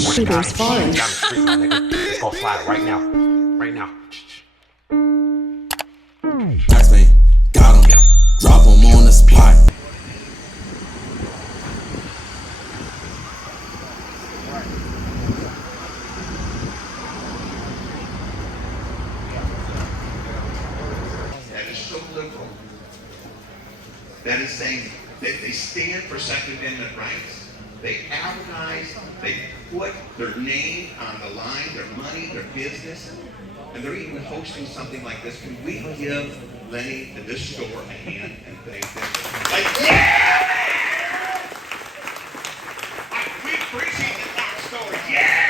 Shooter's Farm. Down the street, my nigga. Let's go slide it right now. Right now. Taxman, got him. Drop him on the spot. That is so liberal. That is saying that they stand for Second Amendment rights. They advertise, they put their name on the line, their money, their business, and they're even hosting something like this. Can we give Lenny and this store a hand and thank them? Like, yeah! We appreciate the GlockStore, yeah!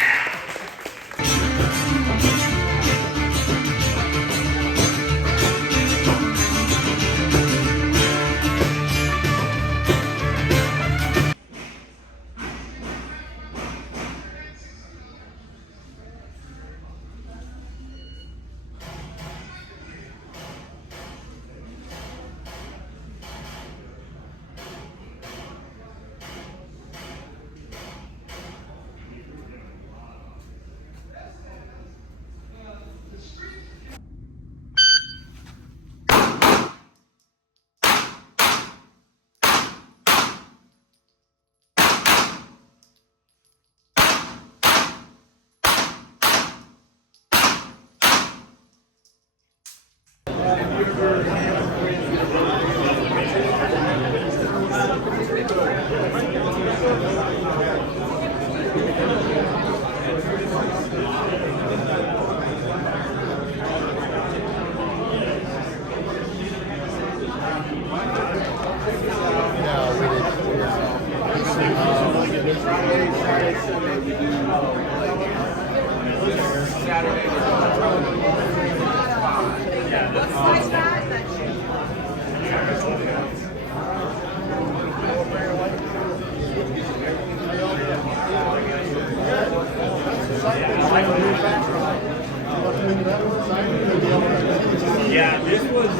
Yeah, this was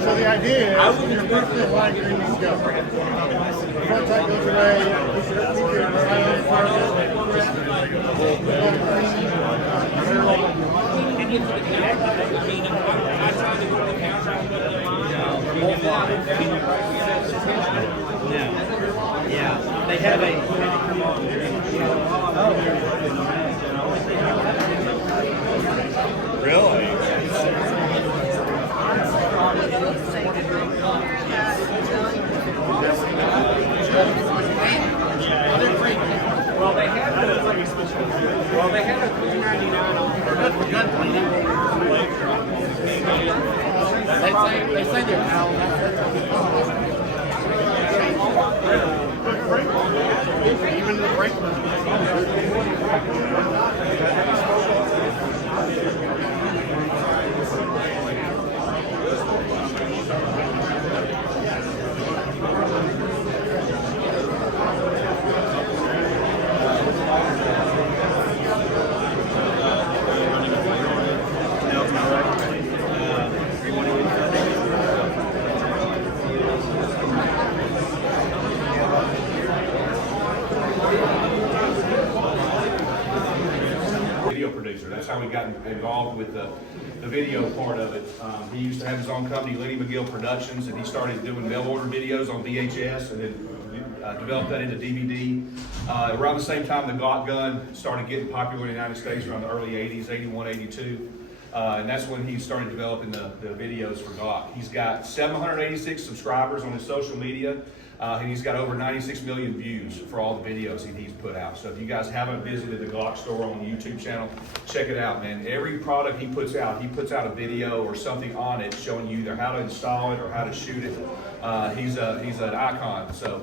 so the idea is I wouldn't expect the line green to go. The front side goes away, yeah, they have a really? Well, they had a $3.99 offer. They say they're out. Even the brakeman. That's how we got involved with the video part of it. He used to have his own company, Lenny McGill Productions, and he started doing mail order videos on VHS and then developed that into DVD. Around the same time, the Glock gun started getting popular in the United States around the early 80s, 81, 82. And that's when he started developing the videos for Glock. He's got 786 subscribers on his social media. And he's got over 96 million views for all the videos he's put out. So if you guys haven't visited the GlockStore on the YouTube channel, check it out, man. Every product he puts out a video or something on it showing you either how to install it or how to shoot it. He's an icon. So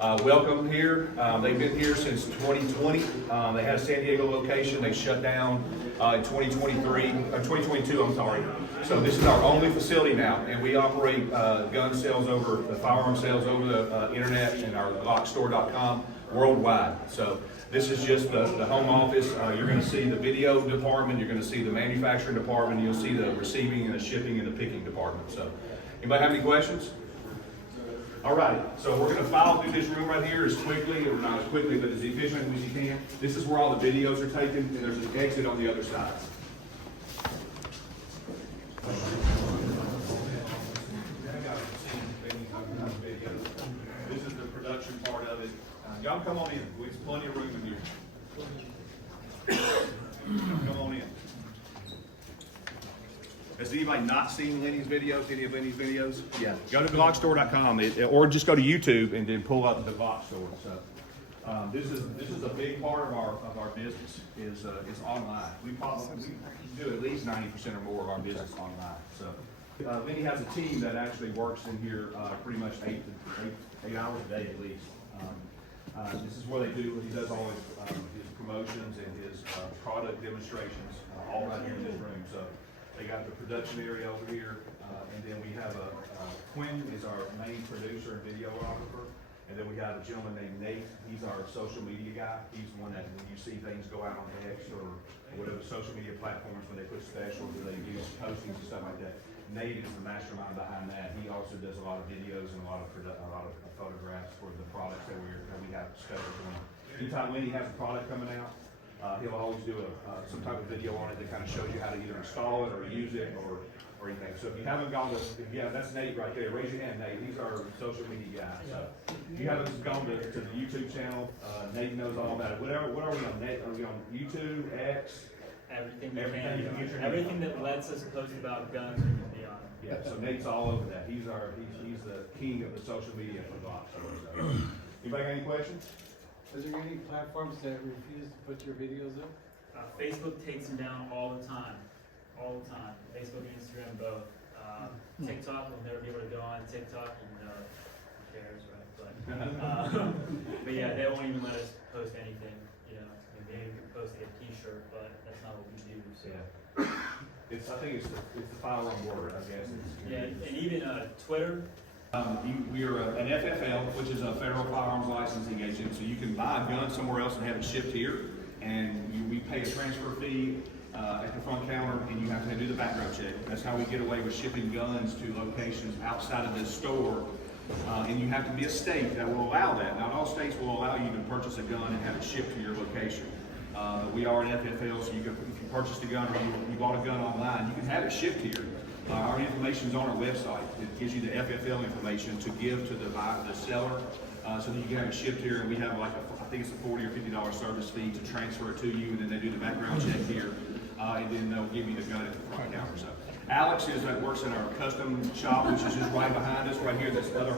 welcome here. They've been here since 2020. They had a San Diego location. They shut down in 2022, I'm sorry. So this is our only facility now, and we operate gun sales over, firearm sales over the internet and our GlockStore.com worldwide. So this is just the home office. You're going to see the video department, you're going to see the manufacturing department, you'll see the receiving and the shipping and the picking department. So anybody have any questions? All right, so we're gonna file through this room right here as quickly, or not as quickly, but as efficiently as you can. This is where all the videos are taken, and there's an exit on the other side. This is the production part of it. Y'all come on in. There's plenty of room in here. Come on in. Has anybody not seen Lenny's videos, any of Lenny's videos? Yeah. Go to GlockStore.com or just go to YouTube and then pull up the GlockStore. So this is a big part of our business is online. We do at least 90% or more of our business online. So Lenny has a team that actually works in here pretty much 8 hours a day at least. This is where he does all his promotions and his product demonstrations all right here in this room. So they got the production area over here, and then we have Quinn is our main producer and videographer, and then we have a gentleman named Nate. He's our social media guy. He's the one that when you see things go out on X or whatever social media platforms when they put specials or they do postings and stuff like that. Nate is the mastermind behind that. He also does a lot of videos and a lot of photographs for the products that we have specials on. Anytime Lenny has a product coming out, he'll always do some type of video on it that kind of shows you how to either install it or use it or anything. So if you haven't gone to, that's Nate right there. Raise your hand, Nate. He's our social media guy. So if you haven't gone to the YouTube channel, Nate knows all about it. What are we on, Nate? Are we on YouTube, X? Everything that lets us post about guns and beyond. Yeah, so Nate's all over that. He's the king of the social media for GlockStore. So. Anybody got any questions? Is there any platforms that refuse to put your videos up? Facebook takes them down all the time. Facebook and Instagram both. TikTok, we'll never be able to go on TikTok, and who cares, right? But yeah, they won't even let us post anything. Maybe we can post a T-shirt, but that's not what we do. So. Yeah. I think it's the final word, I guess. And even Twitter. We are an FFL, which is a federal firearms licensing agent, so you can buy a gun somewhere else and have it shipped here, and we pay a transfer fee at the front counter, and you have to do the background check. That's how we get away with shipping guns to locations outside of this store, and you have to be a state that will allow that. Not all states will allow you to purchase a gun and have it shipped to your location. We are an FFL, so if you purchased a gun or you bought a gun online, you can have it shipped here. Our information is on our website. It gives you the FFL information to give to the seller so that you can have it shipped here. And we have I think it's a $40 or $50 service fee to transfer it to you, and then they do the background check here, and then they'll give you the gun at the front counter. So Alex works in our custom shop, which is just right behind us, right here, this other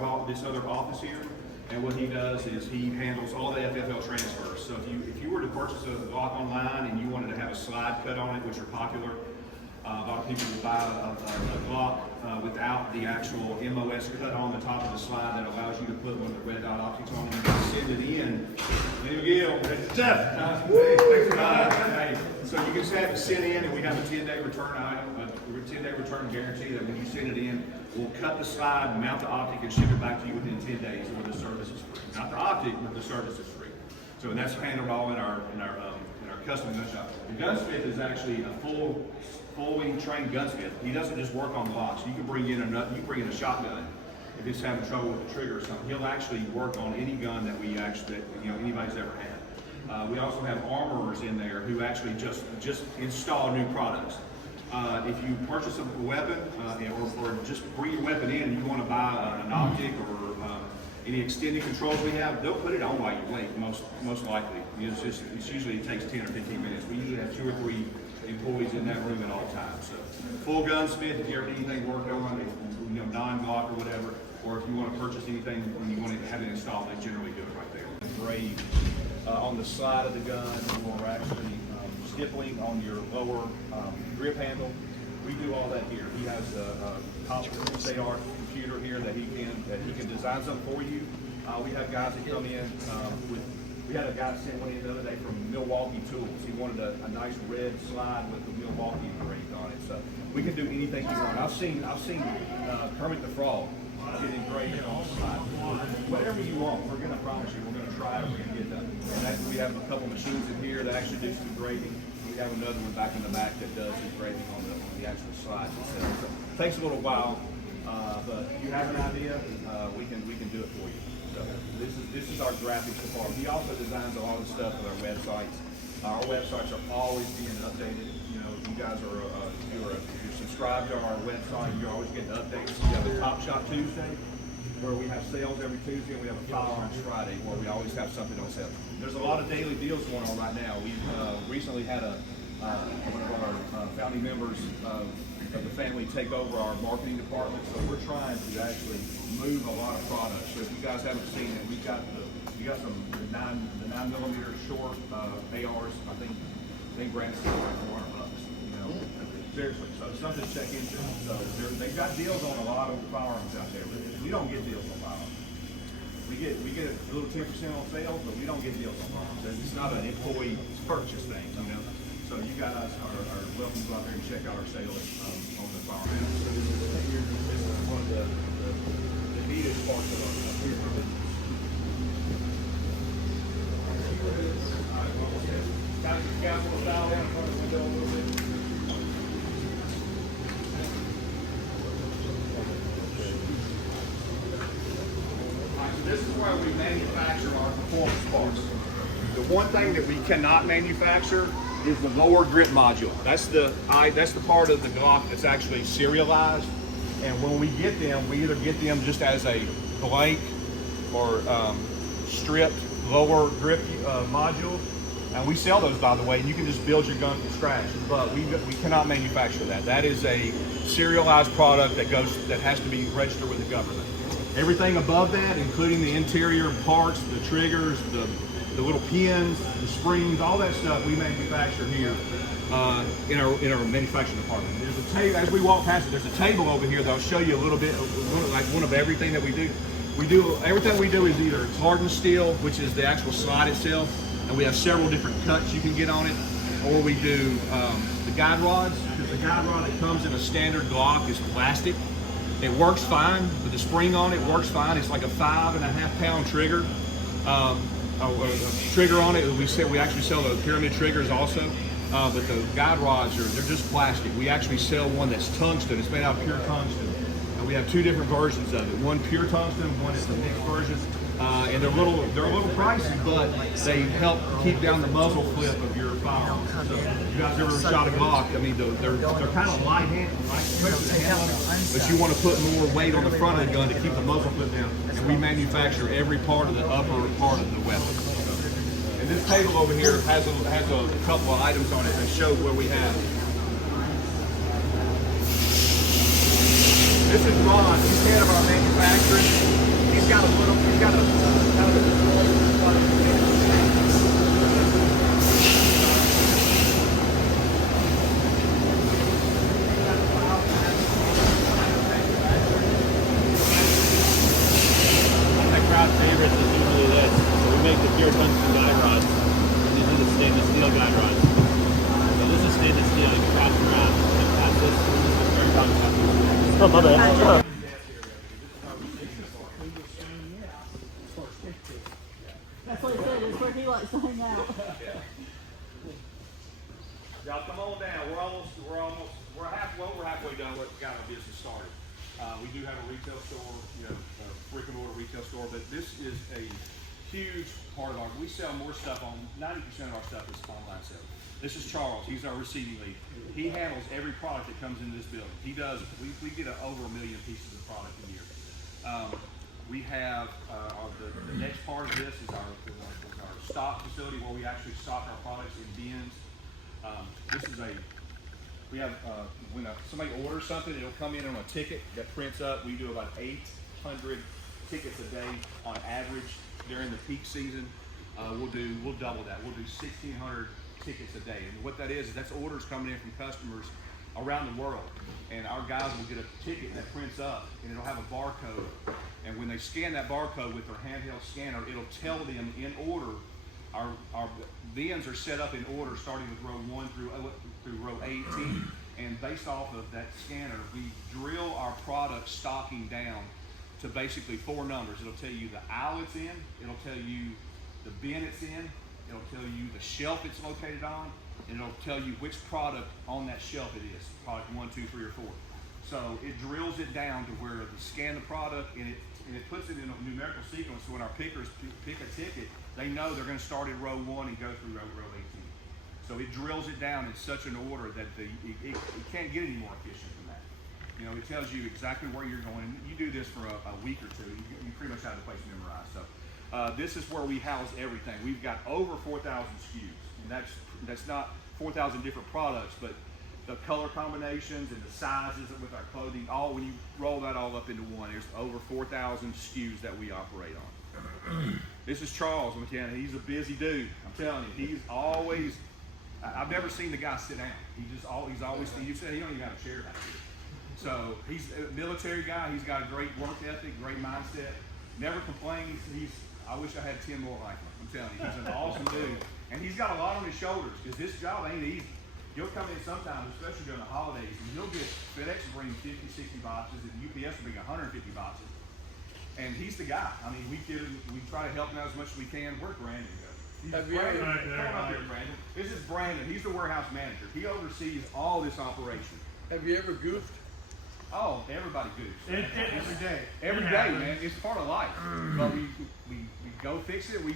office here. And what he does is he handles all the FFL transfers. So if you were to purchase a Glock online and you wanted to have a slide cut on it, which are popular, a lot of people will buy a Glock without the actual MOS cut on the top of the slide that allows you to put one of the red dot optics on and send it in. Lenny McGill, so you can just have it sent in, and we have a 10-day return item, a 10-day return guarantee that when you send it in, we'll cut the slide, mount the optic, and ship it back to you within 10 days, where the service is free. Not the optic, but the service is free. So that's handled all in our custom gun shop. The gunsmith is actually a full-wing trained gunsmith. He doesn't just work on Glocks. You can bring in a shotgun if it's having trouble with the trigger or something. He'll actually work on any gun that anybody's ever had. We also have armorers in there who actually just install new products. If you purchase a weapon or just bring your weapon in and you want to buy an optic or any extended controls we have, they'll put it on while you blink, most likely. It's usually it takes 10 or 15 minutes. We usually have 2 or 3 employees in that room at all times. So full gunsmith, if you ever need anything worked on, non-Glock or whatever, or if you want to purchase anything and you want to have it installed, they generally do it right there. Engraved on the side of the gun, or actually stippling on your lower grip handle. We do all that here. He has a state-of-the-art computer here that he can design something for you. We have guys that come in we had a guy send one in the other day from Milwaukee Tools. He wanted a nice red slide with the Milwaukee engraved on it. So we can do anything you want. I've seen Kermit the Frog get engraved on the slide. Whatever you want, we're going to promise you, we're going to try it, we're going to get done. And we have a couple machines in here that actually do some engraving. We have another one back in the back that does engraving on the actual slides itself. So it takes a little while. But if you have an idea, we can do it for you. So this is our graphics department. He also designs a lot of stuff with our websites. Our websites are always being updated. You know, if you guys are you're subscribed to our website, you're always getting updates. We have a Top Shop Tuesday, where we have sales every Tuesday, and we have a Firearms Friday, where we always have something on sale. There's a lot of daily deals going on right now. We've recently had one of our founding members of the family take over our marketing department, so we're trying to actually move a lot of products. So if you guys haven't seen it, we got some the 9mm short ARs. I think Brand's still like $400. You know, seriously. So something to check into. So they've got deals on a lot of firearms out there. We don't get deals on firearms. We get a little 10% on sales, but we don't get deals on firearms. It's not an employee purchase thing, you know. So you guys are welcome to go out there and check out our sales on the firearms. So this is one of the neatest parts of our business. Kind of scaffold style down in front of the window a little bit. This is where we manufacture our performance parts. The one thing that we cannot manufacture is the lower grip module. That's the part of the Glock that's actually serialized. And when we get them, we either get them just as a blank or stripped lower grip module. And we sell those, by the way, and you can just build your gun from scratch. But we cannot manufacture that. That is a serialized product that has to be registered with the government. Everything above that, including the interior parts, the triggers, the little pins, the springs, all that stuff we manufacture here in our manufacturing department. There's a table, as we walk past it, there's a table over here that'll show you a little bit, like one of everything that we do. Everything we do is either hardened steel, which is the actual slide itself, and we have several different cuts you can get on it, or we do the guide rods, because the guide rod that comes in a standard Glock is plastic. It works fine, but the spring on it works fine. It's like a 5.5 pound trigger. Trigger on it. We actually sell the pyramid triggers also, but the guide rods they're just plastic. We actually sell one that's tungsten. It's made out of pure tungsten, and we have two different versions of it. One pure tungsten, one is the mixed version, and they're a little pricey, but they help keep down the muzzle flip of your firearm. So if you guys ever shot a Glock, I mean they're kind of light-handed, right? Especially the handle, but you want to put more weight on the front of the gun to keep the muzzle flip down. And we manufacture every part of the upper part of the weapon. And this table over here has a couple of items on it that show where we have. This is Ron. He's head of our manufacturing. He's got a kind of a display. Favorites is usually this. So we make the pure tungsten guide rods, and these are the stainless steel guide rods. So this is stainless steel, you can pass it around. You can pass this is pure tungsten. Oh, my bad. That's what it said, it's where he likes to hang out. Y'all come on down. We're halfway done. What got our business started. We do have a retail store, a brick and mortar retail store, but this is a huge part of we sell more stuff 90% of our stuff is online sales. This is Charles, he's our receiving lead. He handles every product that comes into this building. He does, we get over 1 million pieces of product a year. We have, the next part of this is our stock facility where we actually stock our products in bins. This is when somebody orders something, it'll come in on a ticket that prints up. We do about 800 tickets a day on average during the peak season. We'll double that. We'll do 1,600 tickets a day. And what that is that's orders coming in from customers around the world. And our guys will get a ticket that prints up, and it'll have a barcode. And when they scan that barcode with their handheld scanner, it'll tell them in order. Our bins are set up in order, starting with row 1 through row 18. And based off of that scanner, we drill our product stocking down to basically 4 numbers. It'll tell you the aisle it's in, it'll tell you the bin it's in, it'll tell you the shelf it's located on, and it'll tell you which product on that shelf it is, product 1, 2, 3, or 4. So it drills it down to where you scan the product and it puts it in a numerical sequence. So when our pickers pick a ticket, they know they're going to start at row 1 and go through row 18. So it drills it down in such an order that it can't get any more efficient than that. You know, it tells you exactly where you're going. You do this for a week or two, you pretty much have the place memorized. So this is where we house everything. We've got over 4,000 SKUs, and that's not 4,000 different products, but the color combinations and the sizes with our clothing, when you roll that all up into one, there's over 4,000 SKUs that we operate on. This is Charles, I'm telling you, he's a busy dude. I'm telling you, he's always, I've never seen the guy sit down. He's always, you said he don't even have a chair back here. So he's a military guy, he's got a great work ethic, great mindset, never complains. I wish I had 10 more like him, I'm telling you, he's an awesome dude. And he's got a lot on his shoulders, because this job ain't easy. You'll come in sometimes, especially during the holidays, and you'll get FedEx will bring 50, 60 boxes, and UPS will bring 150 boxes. And he's the guy. I mean, we try to help him out as much as we can. Where's Brandon go? Brandon, come up here, Brandon. This is Brandon. He's the warehouse manager. He oversees all this operation. Have you ever goofed? Oh, everybody goofs. Every day. Every day, man. It's part of life. But we go fix it. We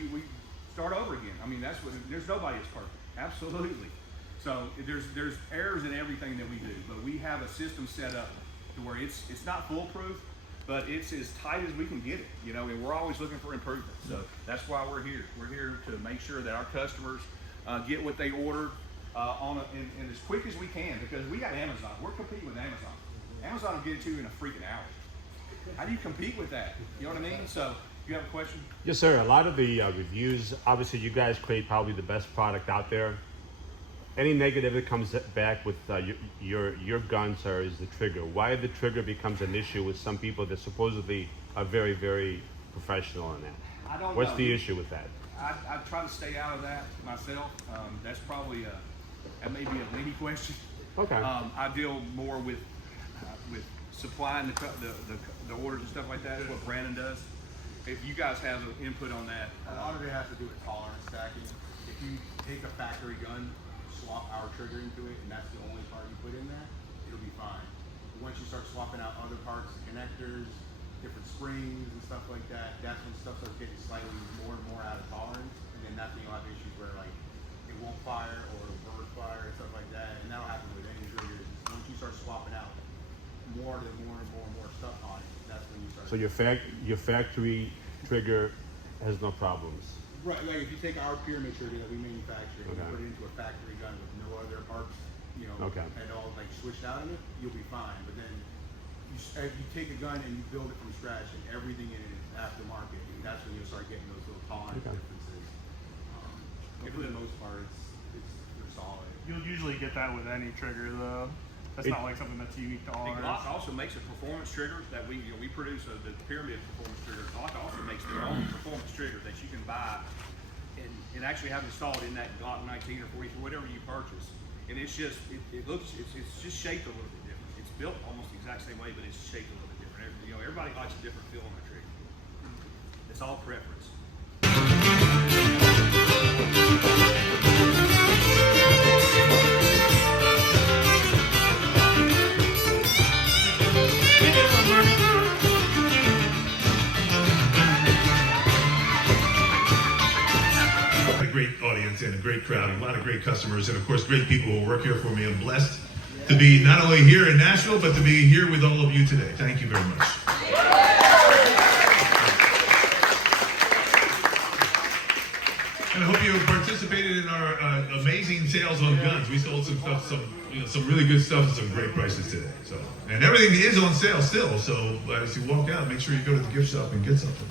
start over again. I mean, that's what. There's nobody that's perfect. Absolutely. So there's errors in everything that we do, but we have a system set up to where it's not foolproof, but it's as tight as we can get it, you know, and we're always looking for improvement. So that's why we're here. We're here to make sure that our customers get what they order and as quick as we can, because we got Amazon. We're competing with Amazon. Amazon will get it to you in a freaking hour. How do you compete with that? You know what I mean? So you have a question? Yes, sir. A lot of the reviews, obviously you guys create probably the best product out there. Any negative that comes back with your gun, sir, is the trigger. Why the trigger becomes an issue with some people that supposedly are very, very professional in that? I don't know. What's the issue with that? I try to stay out of that myself. That's probably that may be a lady question. Okay. I deal more with supplying the orders and stuff like that. Is what Brandon does. If you guys have an input on that, a lot of it has to do with tolerance stacking. If you take a factory gun, swap our trigger into it, and that's the only part you put in there, it'll be fine. But once you start swapping out other parts, connectors, different springs and stuff like that, that's when stuff starts getting slightly more and more out of tolerance, and then that's when you'll have issues where like it won't fire or it'll burst fire and stuff like that, and that'll happen with any triggers. Once you start swapping out more stuff on it, that's when you start. So your factory trigger has no problems. Right, like if you take our pyramid trigger that we manufacture and Okay. put it into a factory gun with no other parts, you know, Okay. at all like switched out in it, you'll be fine. But then if you take a gun and you build it from scratch and everything in it is aftermarket, that's when you'll start getting those little tolerance Okay. differences. But for the most part, they're solid. You'll usually get that with any trigger though. That's not like something that's unique to ours. Glock also makes a performance trigger that we produce the pyramid performance trigger. Glock also makes their own performance trigger that you can buy and actually have installed in that Glock 19 or 40, whatever you purchase. And it's just it's just shaped a little bit different. It's built almost the exact same way, but it's shaped a little bit different. You know, everybody likes a different feel on their trigger. It's all preference. Great audience and a great crowd, a lot of great customers, and of course great people who work here for me. I'm blessed to be not only here in Nashville, but to be here with all of you today. Thank you very much. And I hope you participated in our amazing sales on guns. We sold some stuff, some really good stuff at some great prices today. So, and everything is on sale still. So as you walk out, make sure you go to the gift shop and get something.